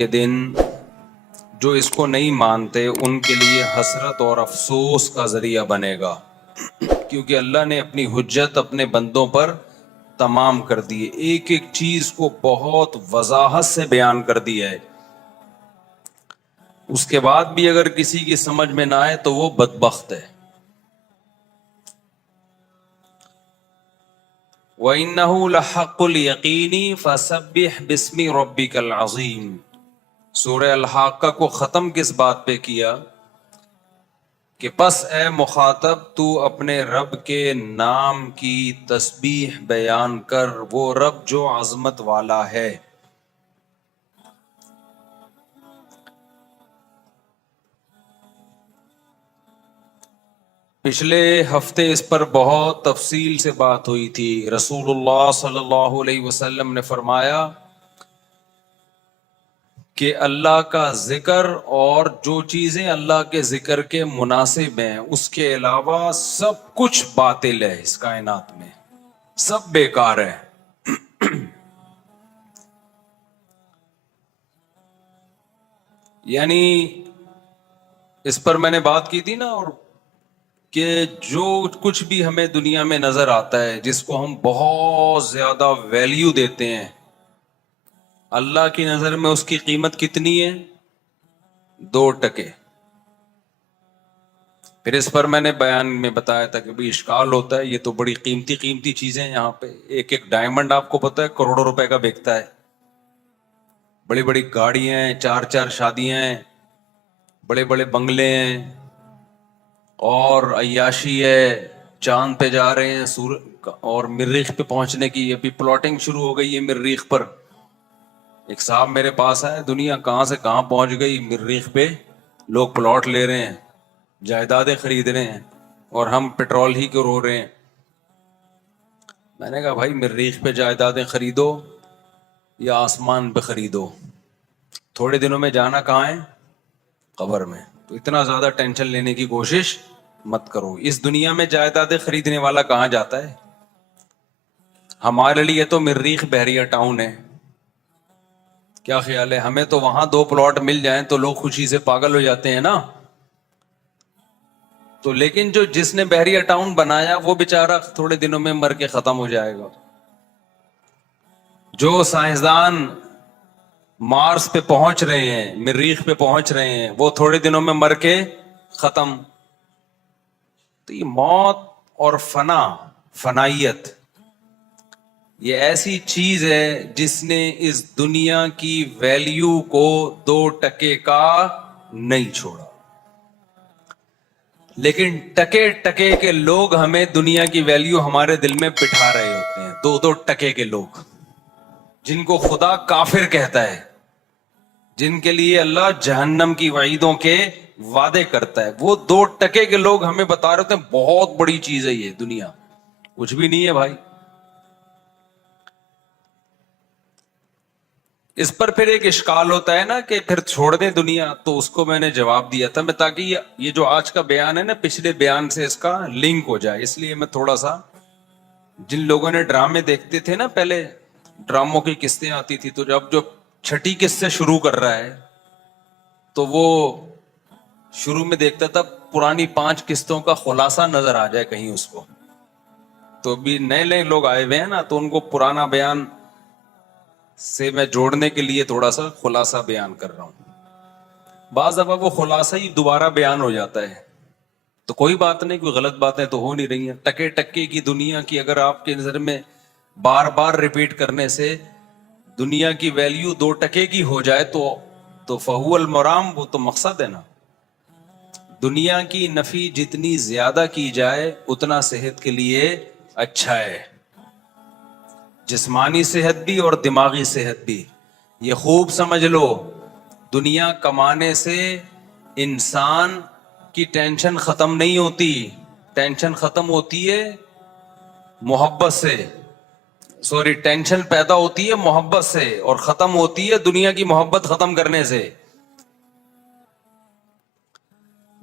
کے دن جو اس کو نہیں مانتے ان کے لیے حسرت اور افسوس کا ذریعہ بنے گا، کیونکہ اللہ نے اپنی حجت اپنے بندوں پر تمام کر دی ہے، ایک ایک چیز کو بہت وضاحت سے بیان کر دیا ہے۔ اس کے بعد بھی اگر کسی کی سمجھ میں نہ آئے تو وہ بدبخت ہے۔ وَإِنَّهُ لَحَقُّ الْيَقِينِ فَسَبِّحْ بِاسْمِ رَبِّكَ الْعَظِيمِ۔ سورہ الحاقہ کو ختم کس بات پہ کیا کہ پس اے مخاطب تو اپنے رب کے نام کی تسبیح بیان کر، وہ رب جو عظمت والا ہے۔ پچھلے ہفتے اس پر بہت تفصیل سے بات ہوئی تھی۔ رسول اللہ صلی اللہ علیہ وسلم نے فرمایا کہ اللہ کا ذکر اور جو چیزیں اللہ کے ذکر کے مناسب ہیں اس کے علاوہ سب کچھ باطل ہے، اس کائنات میں سب بیکار ہے۔ یعنی اس پر میں نے بات کی تھی نا، اور کہ جو کچھ بھی ہمیں دنیا میں نظر آتا ہے جس کو ہم بہت زیادہ ویلیو دیتے ہیں، اللہ کی نظر میں اس کی قیمت کتنی ہے؟ 2%۔ پھر اس پر میں نے بیان میں بتایا تھا کہ بھئی اشکال ہوتا ہے، یہ تو بڑی قیمتی قیمتی چیزیں ہیں، یہاں پہ ایک ایک ڈائمنڈ آپ کو پتہ ہے کروڑوں روپے کا بکتا ہے، بڑی بڑی گاڑیاں ہیں، 4 شادیاں ہیں، بڑے بڑے بنگلے ہیں، اور عیاشی ہے، چاند پہ جا رہے ہیں، اور مریخ پہ پہنچنے کی ابھی پلاٹنگ شروع ہو گئی ہے مریخ پر۔ ایک صاحب میرے پاس آئے، دنیا کہاں سے کہاں پہنچ گئی، مریخ پہ لوگ پلاٹ لے رہے ہیں، جائیدادیں خرید رہے ہیں، اور ہم پٹرول ہی کو رو رہے ہیں۔ میں نے کہا بھائی مریخ پہ جائیدادیں خریدو یا آسمان پہ خریدو، تھوڑے دنوں میں جانا کہاں ہے؟ قبر میں۔ تو اتنا زیادہ ٹینشن لینے کی کوشش مت کرو۔ اس دنیا میں جائیدادیں خریدنے والا کہاں جاتا ہے؟ ہمارے لیے تو مریخ بحریہ ٹاؤن ہے، کیا خیال ہے؟ ہمیں تو وہاں 2 پلاٹ مل جائیں تو لوگ خوشی سے پاگل ہو جاتے ہیں نا۔ تو لیکن جس نے بحریہ ٹاؤن بنایا وہ بیچارہ تھوڑے دنوں میں مر کے ختم ہو جائے گا۔ جو سائنسدان مارس پہ پہنچ رہے ہیں، مریخ پہ پہنچ رہے ہیں، وہ تھوڑے دنوں میں مر کے ختم۔ تو یہ موت اور فنائیت یہ ایسی چیز ہے جس نے اس دنیا کی ویلیو کو 2% کا نہیں چھوڑا، لیکن ٹکے کے لوگ ہمیں دنیا کی ویلیو ہمارے دل میں بٹھا رہے ہوتے ہیں۔ 2% کے لوگ جن کو خدا کافر کہتا ہے، جن کے لیے اللہ جہنم کی وعیدوں کے وعدے کرتا ہے، وہ 2% کے لوگ ہمیں بتا رہے ہوتے ہیں بہت بڑی چیز ہے یہ دنیا، کچھ بھی نہیں ہے بھائی۔ اس پر پھر ایک اشکال ہوتا ہے نا کہ پھر چھوڑ دیں دنیا، تو اس کو میں نے جواب دیا تھا میں، تاکہ یہ جو آج کا بیان ہے نا پچھلے بیان سے اس کا لنک ہو جائے، اس لیے میں تھوڑا سا، جن لوگوں نے ڈرامے دیکھتے تھے نا پہلے، ڈراموں کی قسطیں آتی تھی، تو جب جو چھٹی قسط سے شروع کر رہا ہے تو وہ شروع میں دیکھتا تھا پرانی 5 قسطوں کا خلاصہ نظر آ جائے کہیں اس کو۔ تو بھی نئے لوگ آئے ہوئے ہیں نا، تو ان کو پرانا بیان سے میں جوڑنے کے لیے تھوڑا سا خلاصہ بیان کر رہا ہوں۔ بعض دفعہ وہ خلاصہ ہی دوبارہ بیان ہو جاتا ہے، تو کوئی بات نہیں، کوئی غلط باتیں تو ہو نہیں رہی ہیں۔ ٹکے کی دنیا کی اگر آپ کی نظر میں بار بار ریپیٹ کرنے سے دنیا کی ویلیو 2% کی ہو جائے تو فہو المرام، وہ تو مقصد ہے نا۔ دنیا کی نفی جتنی زیادہ کی جائے اتنا صحت کے لیے اچھا ہے، جسمانی صحت بھی اور دماغی صحت بھی۔ یہ خوب سمجھ لو، دنیا کمانے سے انسان کی ٹینشن ختم نہیں ہوتی، ٹینشن ختم ہوتی ہے محبت سے، ٹینشن پیدا ہوتی ہے محبت سے، اور ختم ہوتی ہے دنیا کی محبت ختم کرنے سے۔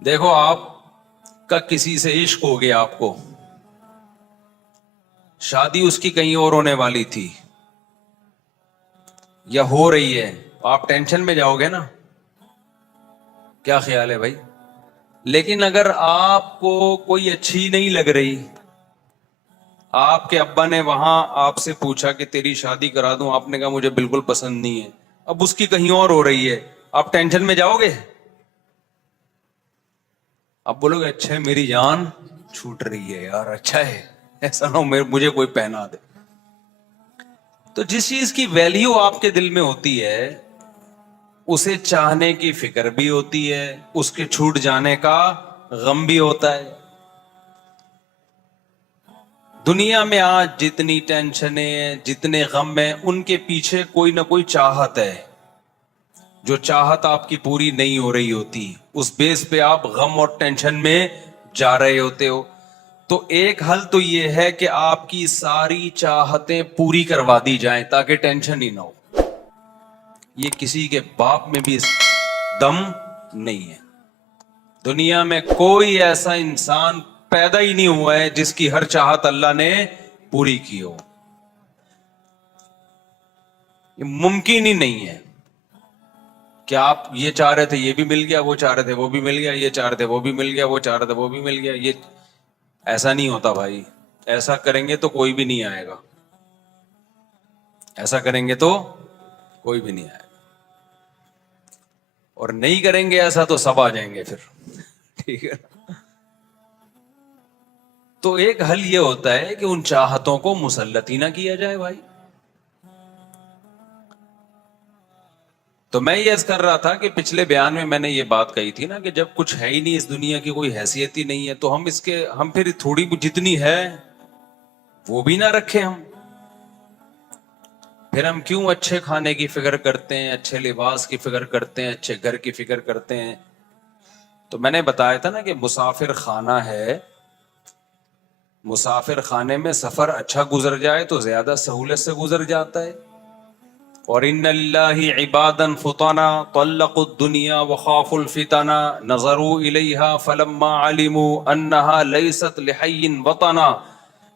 دیکھو آپ کا کسی سے عشق ہو گیا، آپ کو شادی اس کی کہیں اور ہونے والی تھی یا ہو رہی ہے، آپ ٹینشن میں جاؤ گے نا. کیا خیال ہے بھائی؟ لیکن اگر آپ کو کوئی اچھی نہیں لگ رہی, آپ کے ابا نے وہاں آپ سے پوچھا کہ تیری شادی کرا دوں, آپ نے کہا مجھے بالکل پسند نہیں ہے, اب اس کی کہیں اور ہو رہی ہے, آپ ٹینشن میں جاؤ گے؟ آپ بولو گے اچھا ہے میری جان چھوٹ رہی ہے یار, اچھا ہے ایسا نہ ہو مجھے کوئی پہنا دے. تو جس چیز کی ویلیو آپ کے دل میں ہوتی ہے اسے چاہنے کی فکر بھی ہوتی ہے, اس کے چھوٹ جانے کا غم بھی ہوتا ہے. دنیا میں آج جتنی ٹینشنیں جتنے غم ہیں ان کے پیچھے کوئی نہ کوئی چاہت ہے. جو چاہت آپ کی پوری نہیں ہو رہی ہوتی, اس بیس پہ آپ غم اور ٹینشن میں جا رہے ہوتے ہو. تو ایک حل تو یہ ہے کہ آپ کی ساری چاہتیں پوری کروا دی جائیں تاکہ ٹینشن ہی نہ ہو. یہ کسی کے باپ میں بھی دم نہیں ہے. دنیا میں کوئی ایسا انسان پیدا ہی نہیں ہوا ہے جس کی ہر چاہت اللہ نے پوری کی ہو. یہ ممکن ہی نہیں ہے کہ آپ یہ چاہ رہے تھے یہ بھی مل گیا, وہ چاہ رہے تھے وہ بھی مل گیا, یہ چاہ رہے تھے وہ بھی مل گیا, وہ چاہ رہے تھے وہ بھی مل گیا. یہ ایسا نہیں ہوتا بھائی. ایسا کریں گے تو کوئی بھی نہیں آئے گا, ایسا کریں گے تو کوئی بھی نہیں آئے گا, اور نہیں کریں گے ایسا تو سب آ جائیں گے پھر. ٹھیک ہے. تو ایک حل یہ ہوتا ہے کہ ان چاہتوں کو مسلط ہی نہ کیا جائے بھائی. تو میں یہ عرض کر رہا تھا کہ پچھلے بیان میں نے یہ بات کہی تھی نا کہ جب کچھ ہے ہی نہیں اس دنیا کی, کوئی حیثیت ہی نہیں ہے, تو ہم پھر تھوڑی جتنی ہے وہ بھی نہ رکھیں ہم. پھر ہم کیوں اچھے کھانے کی فکر کرتے ہیں, اچھے لباس کی فکر کرتے ہیں, اچھے گھر کی فکر کرتے ہیں. تو میں نے بتایا تھا نا کہ مسافر خانہ ہے, مسافر خانے میں سفر اچھا گزر جائے تو زیادہ سہولت سے گزر جاتا ہے. اور ان للہ عبادا فطنا طلقوا الدنیا وخافوا الفتنا نظروا الیہا فلما علموا انہا لیست لحی وطنا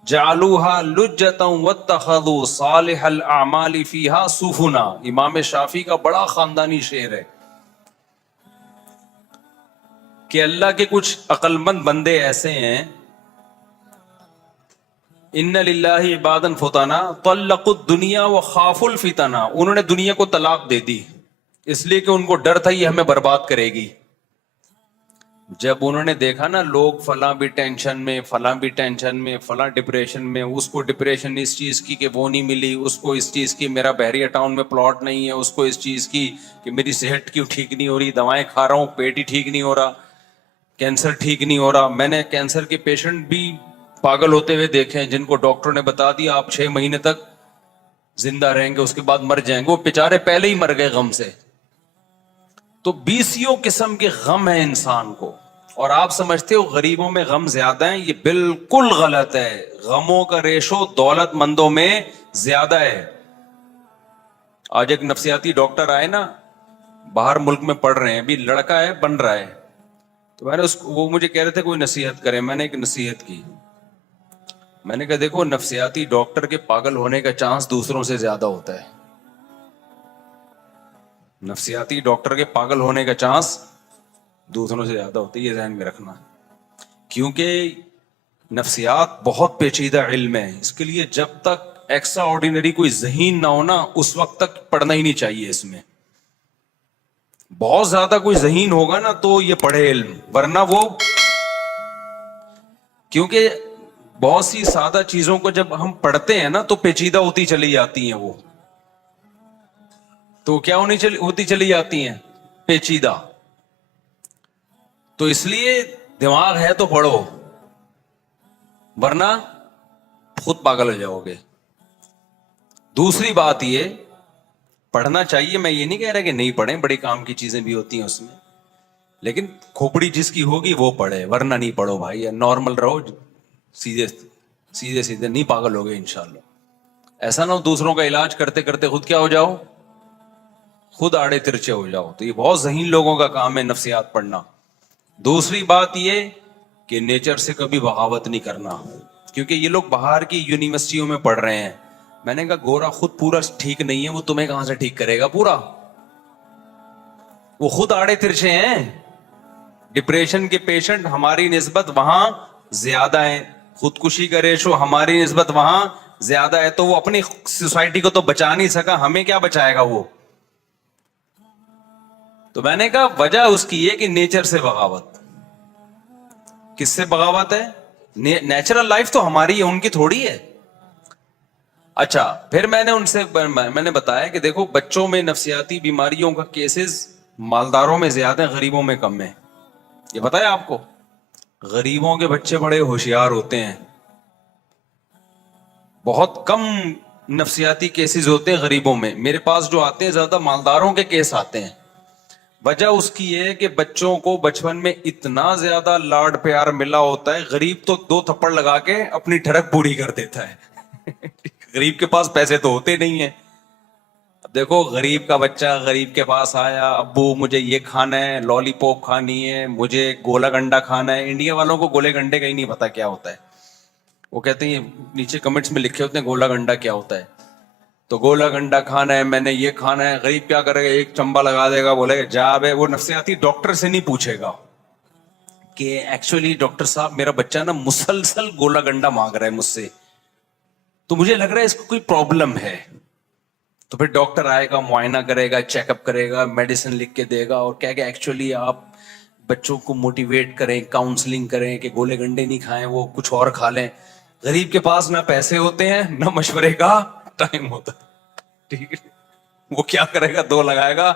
جعلوها لجتا واتخذوا صالح الاعمال فیہا سفنا. امام شافعی کا بڑا خاندانی شعر ہے کہ اللہ کے کچھ عقل مند بندے ایسے ہیں, ان للہ عبادا فطنا طلقوا الدنیا وخافوا الفتنا, انہوں نے دنیا کو طلاق دے دی اس لیے کہ ان کو ڈر تھا یہ ہمیں برباد کرے گی. جب انہوں نے دیکھا نا لوگ فلاں بھی ٹینشن میں, فلاں بھی ٹینشن میں, فلاں ڈپریشن میں, اس کو ڈپریشن اس چیز کی کہ وہ نہیں ملی, اس کو اس چیز کی میرا بحریہ ٹاؤن میں پلاٹ نہیں ہے, اس کو اس چیز کی کہ میری صحت کیوں ٹھیک نہیں ہو رہی, دوائیں کھا رہا ہوں پیٹ ہی ٹھیک نہیں ہو رہا, کینسر ٹھیک نہیں ہو رہا. میں نے کینسر کے پیشنٹ بھی پاگل ہوتے ہوئے دیکھے ہیں جن کو ڈاکٹر نے بتا دیا آپ 6 مہینے تک زندہ رہیں گے, اس کے بعد مر جائیں گے, وہ بیچارے پہلے ہی مر گئے غم سے. تو 20 قسم کے غم ہیں انسان کو, اور آپ سمجھتے ہو غریبوں میں غم زیادہ ہیں, یہ بالکل غلط ہے. غموں کا ریشو دولت مندوں میں زیادہ ہے. آج ایک نفسیاتی ڈاکٹر آئے نا, باہر ملک میں پڑھ رہے ہیں, ابھی لڑکا ہے بن رہا ہے, تو میں نے وہ مجھے کہہ رہے تھے کوئی نصیحت کرے, میں نے ایک نصیحت کی. میں نے کہا دیکھو نفسیاتی ڈاکٹر کے پاگل ہونے کا چانس دوسروں سے زیادہ ہوتا ہے, نفسیاتی ڈاکٹر کے پاگل ہونے کا چانس دوسروں سے زیادہ ہوتا ہے, یہ ذہن میں رکھنا. کیونکہ نفسیات بہت پیچیدہ علم ہے, اس کے لیے جب تک ایکسٹرا آرڈینری کوئی ذہین نہ ہونا اس وقت تک پڑھنا ہی نہیں چاہیے. اس میں بہت زیادہ کوئی ذہین ہوگا نا تو یہ پڑھے علم, ورنہ وہ, کیونکہ بہت سی سادہ چیزوں کو جب ہم پڑھتے ہیں نا تو پیچیدہ ہوتی چلی جاتی ہیں, وہ تو کیا ہوتی چلی جاتی ہیں پیچیدہ. تو اس لیے دماغ ہے تو پڑھو, ورنہ خود پاگل ہو جاؤ گے. دوسری بات یہ پڑھنا چاہیے, میں یہ نہیں کہہ رہا کہ نہیں پڑھیں, بڑی کام کی چیزیں بھی ہوتی ہیں اس میں, لیکن کھوپڑی جس کی ہوگی وہ پڑھے, ورنہ نہیں پڑھو بھائی. نارمل رہو, سیدھے نہیں پاگل ہو گئے انشاءاللہ. ایسا نہ ہو دوسروں کا علاج کرتے کرتے خود کیا ہو جاؤ, خود آڑے ترچے ہو جاؤ. تو یہ بہت ذہین لوگوں کا کام ہے نفسیات پڑھنا. دوسری بات یہ کہ نیچر سے کبھی بغاوت نہیں کرنا, کیونکہ یہ لوگ باہر کی یونیورسٹیوں میں پڑھ رہے ہیں. میں نے کہا گورا خود پورا ٹھیک نہیں ہے, وہ تمہیں کہاں سے ٹھیک کرے گا پورا. وہ خود آڑے ترچھے ہیں. ڈپریشن کے پیشنٹ ہماری نسبت وہاں زیادہ ہیں, خودکشی کا ریشو ہماری نسبت وہاں زیادہ ہے. تو وہ اپنی سوسائٹی کو تو بچا نہیں سکا, ہمیں کیا بچائے گا وہ. تو میں نے کہا وجہ اس کی یہ کہ نیچر سے بغاوت. کس سے بغاوت ہے؟ نیچرل لائف تو ہماری ہے, ان کی تھوڑی ہے. اچھا, پھر میں نے ان سے میں نے بتایا کہ دیکھو بچوں میں نفسیاتی بیماریوں کا کیسز مالداروں میں زیادہ ہے, غریبوں میں کم ہے. یہ بتایا آپ کو, غریبوں کے بچے بڑے ہوشیار ہوتے ہیں, بہت کم نفسیاتی کیسز ہوتے ہیں غریبوں میں. میرے پاس جو آتے ہیں زیادہ مالداروں کے کیس آتے ہیں. وجہ اس کی ہے کہ بچوں کو بچپن میں اتنا زیادہ لاڈ پیار ملا ہوتا ہے, غریب تو 2 تھپڑ لگا کے اپنی ٹھڑک پوری کر دیتا ہے. غریب کے پاس پیسے تو ہوتے نہیں ہیں. اب دیکھو غریب کا بچہ غریب کے پاس آیا, ابو مجھے یہ کھانا ہے, لالی پاپ کھانی ہے, مجھے گولا گنڈا کھانا ہے. انڈیا والوں کو گولے گنڈے کا ہی نہیں پتا کیا ہوتا ہے. وہ کہتے ہیں نیچے کمنٹس میں لکھے ہوتے ہیں گولا گنڈا کیا ہوتا ہے. تو گولا گنڈا کھانا ہے, میں نے یہ کھانا ہے. غریب کیا کرے گا, ایک چمبا لگا دے گا, بولے گا جا بے. وہ نفسیاتی ڈاکٹر سے نہیں پوچھے گا کہ ایکچولی ڈاکٹر صاحب میرا بچہ نا مسلسل گولا گنڈا مانگ رہا ہے مجھ سے, تو مجھے لگ رہا ہے اس کو کوئی پرابلم ہے. تو پھر ڈاکٹر آئے گا, معائنہ کرے گا, چیک اپ کرے گا, میڈیسن لکھ کے دے گا, اور کہے گا ایکچولی آپ بچوں کو موٹیویٹ کریں, کاؤنسلنگ کریں کہ گولے گنڈے نہیں کھائیں, وہ کچھ اور کھا لیں. غریب کے پاس نہ پیسے ہوتے ہیں نہ مشورے کا ٹائم ہوتا ہے. ٹھیک ہے, وہ کیا کرے گا, 2 لگائے گا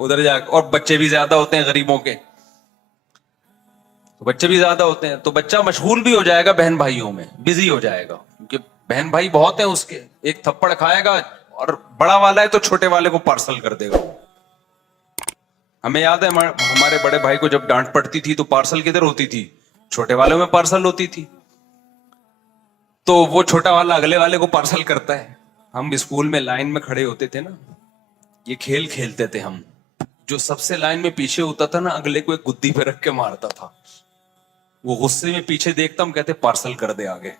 ادھر جا کے. اور بچے بھی زیادہ ہوتے ہیں غریبوں کے, بچے بھی زیادہ ہوتے ہیں, تو بچہ مشغول بھی ہو جائے گا بہن بھائیوں میں, بزی ہو جائے گا, کیونکہ بہن بھائی بہت ہیں اس کے. ایک تھپڑ کھائے گا, اور بڑا والا ہے تو چھوٹے والے کو پارسل کر دے گا. ہمیں یاد ہے ہمارے بڑے بھائی کو جب ڈانٹ پڑتی تھی تو پارسل کدھر ہوتی تھی, چھوٹے والوں میں پارسل ہوتی تھی. تو وہ چھوٹا والا اگلے والے کو پارسل کرتا ہے. ہم اسکول میں لائن میں کھڑے ہوتے تھے نا, یہ کھیل کھیلتے تھے ہم. جو سب سے لائن میں پیچھے ہوتا تھا نا, اگلے کو ایک گدی پہ رکھ کے مارتا تھا. وہ غصے میں پیچھے دیکھتا, ہم کہتے پارسل کر دے آگے.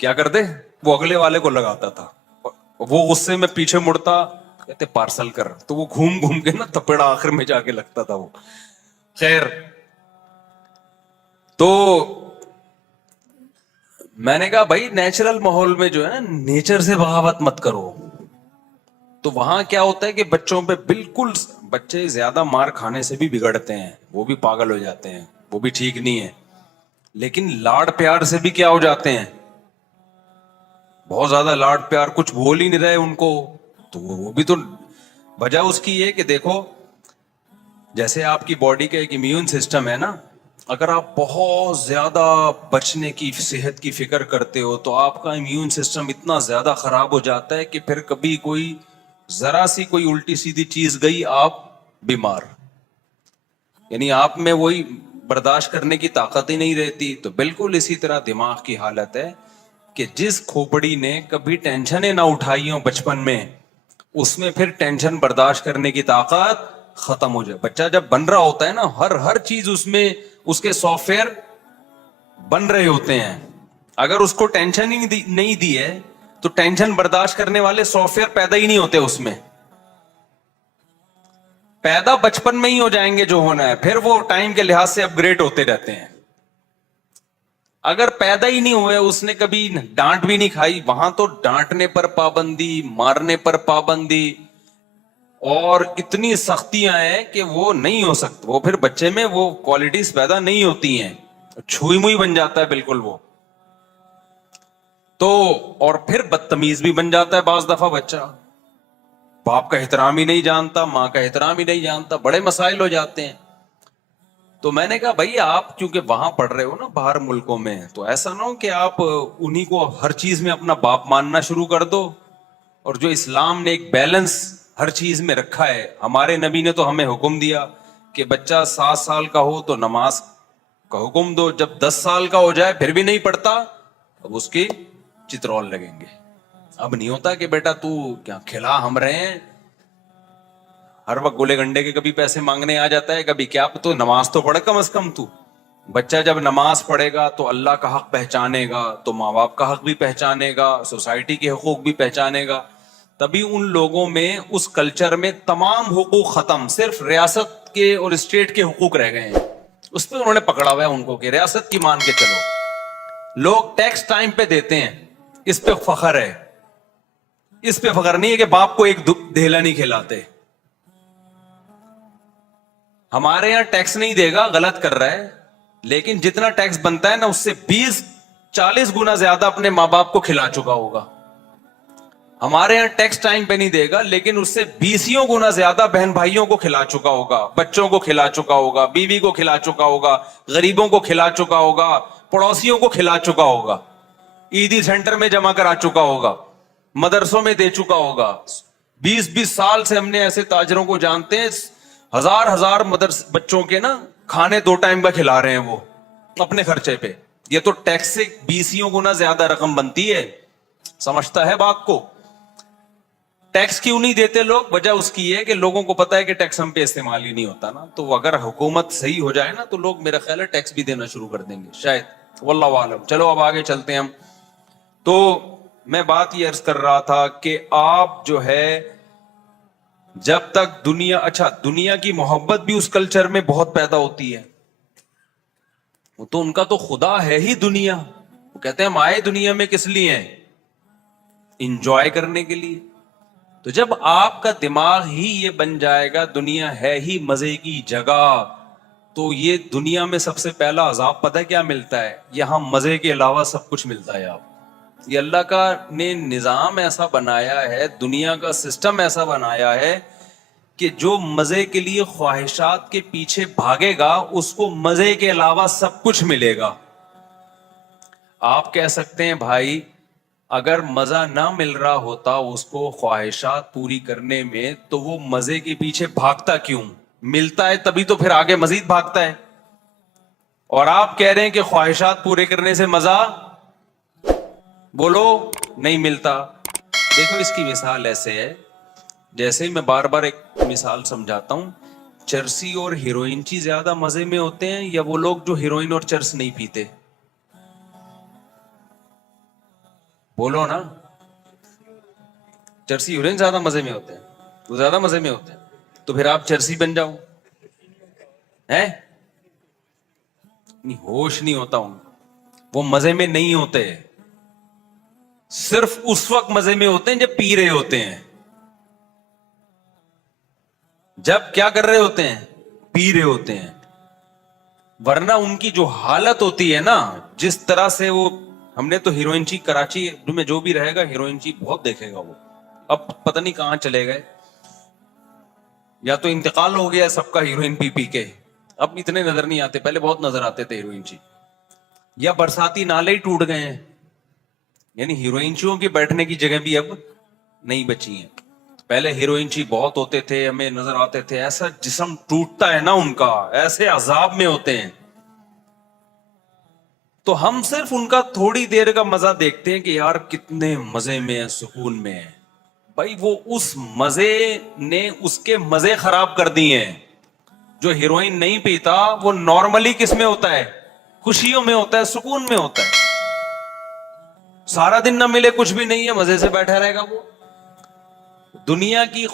کیا کر دے, وہ اگلے والے کو لگاتا تھا. وہ غصے میں پیچھے مڑتا, کہتے پارسل کر. تو وہ گھوم گھوم کے نا تپڑا آخر میں جا کے لگتا تھا وہ. خیر, تو میں نے کہا بھائی نیچرل ماحول میں جو ہے نا, نیچر سے بغاوت مت کرو. تو وہاں کیا ہوتا ہے کہ بچوں پہ بالکل, بچے زیادہ مار کھانے سے بھی بگڑتے ہیں, وہ بھی پاگل ہو جاتے ہیں, وہ بھی ٹھیک نہیں ہے. لیکن لاڈ پیار سے بھی کیا ہو جاتے ہیں, بہت زیادہ لاڈ پیار, کچھ بول ہی نہیں رہے ان کو, تو وہ بھی تو. وجہ اس کی یہ کہ دیکھو جیسے آپ کی باڈی کا ایک امیون سسٹم ہے نا, اگر آپ بہت زیادہ بچنے کی, صحت کی فکر کرتے ہو تو آپ کا امیون سسٹم اتنا زیادہ خراب ہو جاتا ہے کہ پھر کبھی کوئی ذرا سی کوئی الٹی سیدھی چیز گئی آپ بیمار. یعنی آپ میں وہی برداشت کرنے کی طاقت ہی نہیں رہتی. تو بالکل اسی طرح دماغ کی حالت ہے کہ جس کھوپڑی نے کبھی ٹینشنیں نہ اٹھائی ہوں بچپن میں, اس میں پھر ٹینشن برداشت کرنے کی طاقت ختم ہو جائے. بچہ جب بن رہا ہوتا ہے نا, ہر چیز اس میں اس کے سافٹ ویئر بن رہے ہوتے ہیں. اگر اس کو ٹینشن ہی نہیں دی ہے تو ٹینشن برداشت کرنے والے سافٹ ویئر پیدا ہی نہیں ہوتے اس میں. پیدا بچپن میں ہی ہو جائیں گے جو ہونا ہے, پھر وہ ٹائم کے لحاظ سے اپ گریڈ ہوتے رہتے ہیں. اگر پیدا ہی نہیں ہوئے, اس نے کبھی ڈانٹ بھی نہیں کھائی, وہاں تو ڈانٹنے پر پابندی, مارنے پر پابندی, اور اتنی سختیاں ہیں کہ وہ نہیں ہو سکتا. وہ پھر بچے میں وہ کوالٹیز پیدا نہیں ہوتی ہیں, چھوئی موئی بن جاتا ہے بالکل وہ. تو اور پھر بدتمیز بھی بن جاتا ہے بعض دفعہ بچہ, باپ کا احترام ہی نہیں جانتا, ماں کا احترام ہی نہیں جانتا, بڑے مسائل ہو جاتے ہیں. تو میں نے کہا بھائی آپ کیونکہ وہاں پڑھ رہے ہو نا باہر ملکوں میں, تو ایسا نہ ہو کہ آپ انہی کو ہر چیز میں اپنا باپ ماننا شروع کر دو. اور جو اسلام نے ایک بیلنس ہر چیز میں رکھا ہے, ہمارے نبی نے تو ہمیں حکم دیا کہ بچہ 7 سال کا ہو تو نماز کا حکم دو, جب 10 سال کا ہو جائے پھر بھی نہیں پڑھتا, اب اس کی چترول لگیں گے. اب نہیں ہوتا کہ بیٹا تو کیا کھلا ہم رہے ہیں, ہر وقت گولے گنڈے کے کبھی پیسے مانگنے آ جاتا ہے, کبھی کیا, تو نماز تو پڑھے کم از کم تو. بچہ جب نماز پڑھے گا تو اللہ کا حق پہچانے گا, تو ماں باپ کا حق بھی پہچانے گا, سوسائٹی کے حقوق بھی پہچانے گا. تبھی ان لوگوں میں اس کلچر میں تمام حقوق ختم، صرف ریاست کے اور اسٹیٹ کے حقوق رہ گئے ہیں. اس پہ انہوں نے پکڑا ہوا ہے ان کو کہ ریاست کی مان کے چلو. لوگ ٹیکس ٹائم پہ دیتے ہیں، اس پہ فخر ہے. اس پہ فخر نہیں ہے کہ باپ کو ایک دھیلا نہیں کھلاتے. ہمارے یہاں ٹیکس نہیں دے گا، غلط کر رہا ہے، لیکن جتنا ٹیکس بنتا ہے نا اس سے 20-40 گنا زیادہ اپنے ماں باپ کو کھلا چکا ہوگا. ہمارے یہاں ٹیکس ٹائم پہ نہیں دے گا، لیکن اس سے 20 گنا زیادہ بہن بھائیوں کو کھلا چکا ہوگا، بچوں کو کھلا چکا ہوگا، بیوی کو کھلا چکا ہوگا، غریبوں کو کھلا چکا ہوگا، پڑوسیوں کو کھلا چکا ہوگا، عیدی سینٹر میں جمع کرا چکا ہوگا، مدرسوں میں دے چکا ہوگا. 20 سال سے ہم نے ایسے تاجروں کو جانتے ہیں، ہزار بچوں کے نا کھانے 2 ٹائم کا کھلا رہے ہیں وہ اپنے خرچے پہ. یہ تو ٹیکس سے 20 گنا زیادہ رقم بنتی ہے. سمجھتا ہے بات کو؟ ٹیکس کیوں نہیں دیتے لوگ؟ وجہ اس کی ہے کہ لوگوں کو پتا ہے کہ ٹیکس ہم پہ استعمال ہی نہیں ہوتا نا. تو اگر حکومت صحیح ہو جائے نا تو لوگ میرا خیال ہے ٹیکس بھی دینا شروع کر دیں گے شاید، واللہ عالم. چلو اب آگے چلتے ہیں ہم. تو میں بات یہ عرض کر رہا تھا کہ آپ جو ہے جب تک دنیا کی محبت بھی اس کلچر میں بہت پیدا ہوتی ہے. وہ تو ان کا تو خدا ہے ہی دنیا. وہ کہتے ہیں ہم آئے دنیا میں کس لیے ہیں؟ انجوائے کرنے کے لیے. تو جب آپ کا دماغ ہی یہ بن جائے گا دنیا ہے ہی مزے کی جگہ، تو یہ دنیا میں سب سے پہلا عذاب پتہ ہے کیا ملتا ہے؟ یہاں مزے کے علاوہ سب کچھ ملتا ہے. آپ یہ اللہ کا نے نظام ایسا بنایا ہے، دنیا کا سسٹم ایسا بنایا ہے کہ جو مزے کے لیے خواہشات کے پیچھے بھاگے گا اس کو مزے کے علاوہ سب کچھ ملے گا. آپ کہہ سکتے ہیں بھائی اگر مزہ نہ مل رہا ہوتا اس کو خواہشات پوری کرنے میں تو وہ مزے کے پیچھے بھاگتا کیوں؟ ملتا ہے تبھی تو پھر آگے مزید بھاگتا ہے. اور آپ کہہ رہے ہیں کہ خواہشات پورے کرنے سے مزہ بولو نہیں ملتا. دیکھو اس کی مثال ایسے ہے جیسے میں بار بار ایک مثال سمجھاتا ہوں. چرسی اور ہیروئن چی زیادہ مزے میں ہوتے ہیں یا وہ لوگ جو ہیروئن اور چرس نہیں پیتے؟ بولو نا. چرسی ہیروئن زیادہ مزے میں ہوتے ہیں، وہ زیادہ مزے میں ہوتے ہیں. تو پھر آپ چرسی بن جاؤ. ہے ہوش نہیں ہوتا ہوں. وہ مزے میں نہیں ہوتے، صرف اس وقت مزے میں ہوتے ہیں جب پی رہے ہوتے ہیں. جب کیا کر رہے ہوتے ہیں؟ پی رہے ہوتے ہیں. ورنہ ان کی جو حالت ہوتی ہے نا، جس طرح سے وہ، ہم نے تو ہیروئن چی کراچی میں جو بھی رہے گا ہیروئن چی بہت دیکھے گا. وہ اب پتہ نہیں کہاں چلے گئے، یا تو انتقال ہو گیا سب کا ہیروئن پی پی کے. اب اتنے نظر نہیں آتے، پہلے بہت نظر آتے تھے ہیروئن چی. یا برساتی نالے ہی ٹوٹ گئے ہیں، یعنی ہیروئنچیوں کی بیٹھنے کی جگہ بھی اب نہیں بچی ہیں. پہلے ہیروئنچی بہت ہوتے تھے، ہمیں نظر آتے تھے، ایسا جسم ٹوٹتا ہے نا ان کا، ایسے عذاب میں ہوتے ہیں. تو ہم صرف ان کا تھوڑی دیر کا مزہ دیکھتے ہیں کہ یار کتنے مزے میں ہیں، سکون میں ہیں. بھائی وہ اس مزے نے اس کے مزے خراب کر دیے ہیں. جو ہیروئن نہیں پیتا وہ نارملی کس میں ہوتا ہے؟ خوشیوں میں ہوتا ہے، سکون میں ہوتا ہے. سارا دن نہ ملے کچھ بھی نہیں ہے، مزے سے بیٹھا رہے گا وہ. دنیا کی